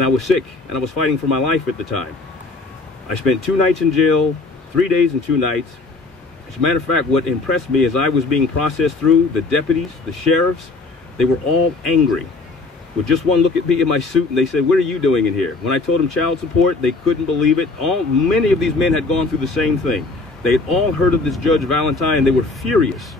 I was sick and I was fighting for my life at the time. I spent 2 nights in jail, 3 days and 2 nights. As a matter of fact, what impressed me as I was being processed through, the deputies, the sheriffs, they were all angry. With just one look at me in my suit, and they said, "What are you doing in here?" When I told them child support, they couldn't believe it. Many of these men had gone through the same thing. They had all heard of this Judge Valentine, and they were furious.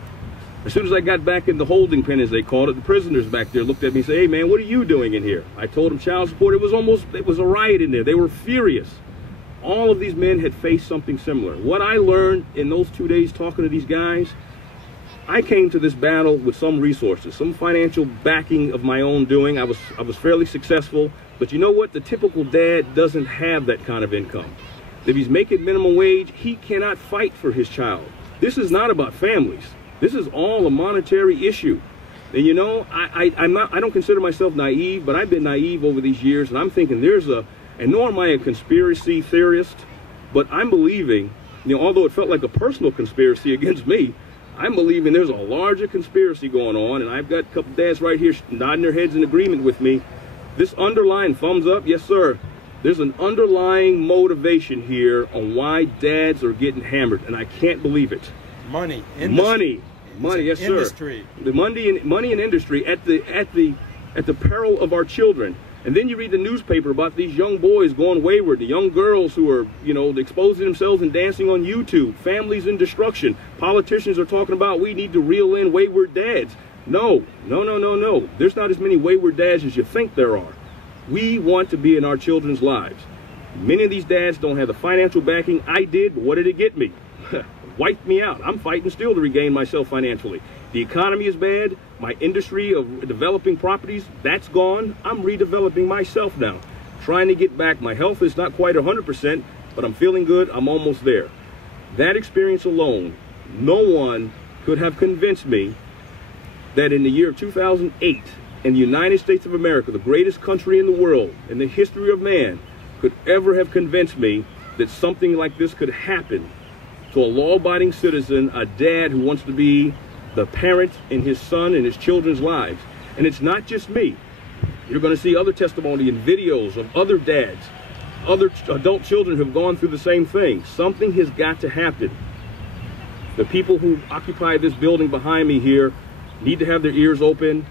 As soon as I got back in the holding pen, as they called it, the prisoners back there looked at me and said, "Hey man, what are you doing in here?" I told them child support. It was a riot in there. They were furious. All of these men had faced something similar. What I learned in those 2 days talking to these guys, I came to this battle with some resources, some financial backing of my own doing. I was fairly successful, but you know what? The typical dad doesn't have that kind of income. If he's making minimum wage, he cannot fight for his child. This is not about families. This is all a monetary issue. And you know, I don't consider myself naive, but I've been naive over these years, and I'm thinking and nor am I a conspiracy theorist, but I'm believing, you know, although it felt like a personal conspiracy against me, I'm believing there's a larger conspiracy going on, and I've got a couple dads right here nodding their heads in agreement with me. This underlying thumbs up, yes sir, there's an underlying motivation here on why dads are getting hammered, and I can't believe it. Money, yes sir. Industry. The money and industry at the peril of our children. And then you read the newspaper about these young boys going wayward, the young girls who are, you know, exposing themselves and dancing on YouTube, families in destruction. Politicians are talking about we need to reel in wayward dads. No. There's not as many wayward dads as you think there are. We want to be in our children's lives. Many of these dads don't have the financial backing. I did, but what did it get me? Wiped me out. I'm fighting still to regain myself financially. The economy is bad. My industry of developing properties, that's gone. I'm redeveloping myself now, trying to get back. My health is not quite 100%, but I'm feeling good. I'm almost there. That experience alone, no one could have convinced me that in the year 2008, in the United States of America, the greatest country in the world, in the history of man, could ever have convinced me that something like this could happen to a law-abiding citizen, a dad who wants to be the parent in his son and his children's lives. And it's not just me. You're going to see other testimony and videos of other dads, other adult children who have gone through the same thing. Something has got to happen. The people who occupy this building behind me here need to have their ears open.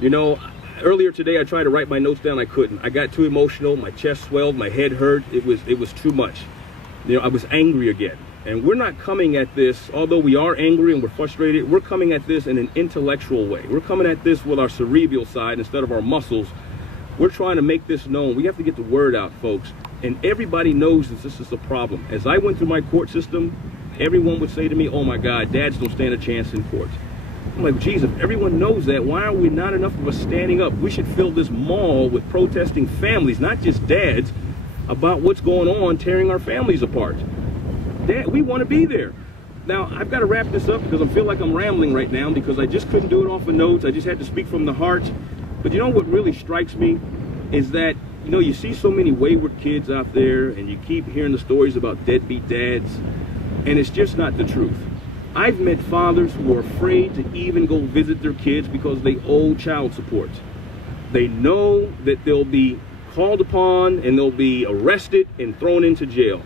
You know, earlier today I tried to write my notes down. I couldn't. I got too emotional. My chest swelled. My head hurt. It was too much. You know, I was angry again. And we're not coming at this, although we are angry and we're frustrated, we're coming at this in an intellectual way. We're coming at this with our cerebral side instead of our muscles. We're trying to make this known. We have to get the word out, folks. And everybody knows that this is a problem. As I went through my court system, everyone would say to me, "Oh my God, dads don't stand a chance in court." I'm like, geez, if everyone knows that, why are we not enough of us standing up? We should fill this mall with protesting families, not just dads, about what's going on, tearing our families apart. Dad, we want to be there. Now, I've got to wrap this up because I feel like I'm rambling right now because I just couldn't do it off of notes. I just had to speak from the heart. But you know what really strikes me is that, you know, you see so many wayward kids out there and you keep hearing the stories about deadbeat dads, and it's just not the truth. I've met fathers who are afraid to even go visit their kids because they owe child support. They know that they'll be called upon and they'll be arrested and thrown into jail.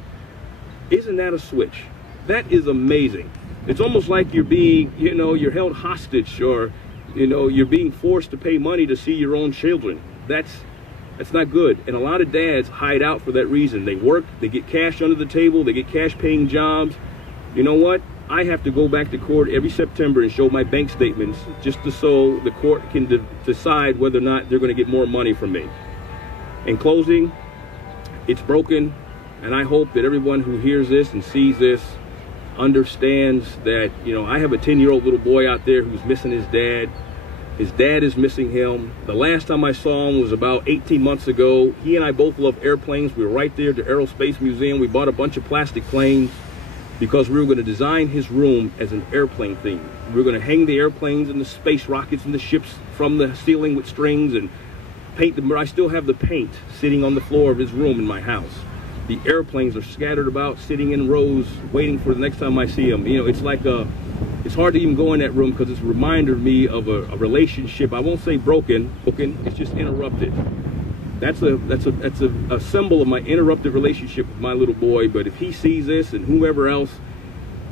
Isn't that a switch? That is amazing. It's almost like you're being, you know, you're held hostage, or, you know, you're being forced to pay money to see your own children. That's not good. And a lot of dads hide out for that reason. They work, they get cash under the table, they get cash paying jobs. You know what? I have to go back to court every September and show my bank statements just so the court can decide whether or not they're going to get more money from me. In closing, it's broken. And I hope that everyone who hears this and sees this understands that, you know, I have a 10-year-old little boy out there who's missing his dad. His dad is missing him. The last time I saw him was about 18 months ago. He and I both love airplanes. We were right there at the Aerospace Museum. We bought a bunch of plastic planes because we were going to design his room as an airplane theme. We were going to hang the airplanes and the space rockets and the ships from the ceiling with strings and paint them. I still have the paint sitting on the floor of his room in my house. The airplanes are scattered about, sitting in rows, waiting for the next time I see them. You know, it's like it's hard to even go in that room because it's a reminder to me of a relationship. I won't say broken, it's just interrupted. That's a symbol of my interrupted relationship with my little boy. But if he sees this and whoever else,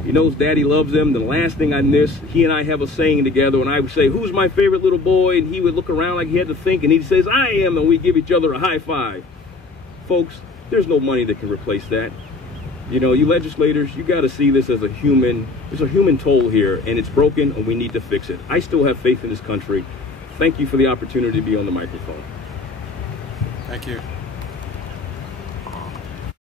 he knows Daddy loves him. The last thing I miss, he and I have a saying together, when I would say, who's my favorite little boy? And he would look around like he had to think, and he says, I am, and we give each other a high five. Folks, there's no money that can replace that. You know, you legislators, you got to see this as a human, there's a human toll here, and it's broken, and we need to fix it. I still have faith in this country. Thank you for the opportunity to be on the microphone. Thank you.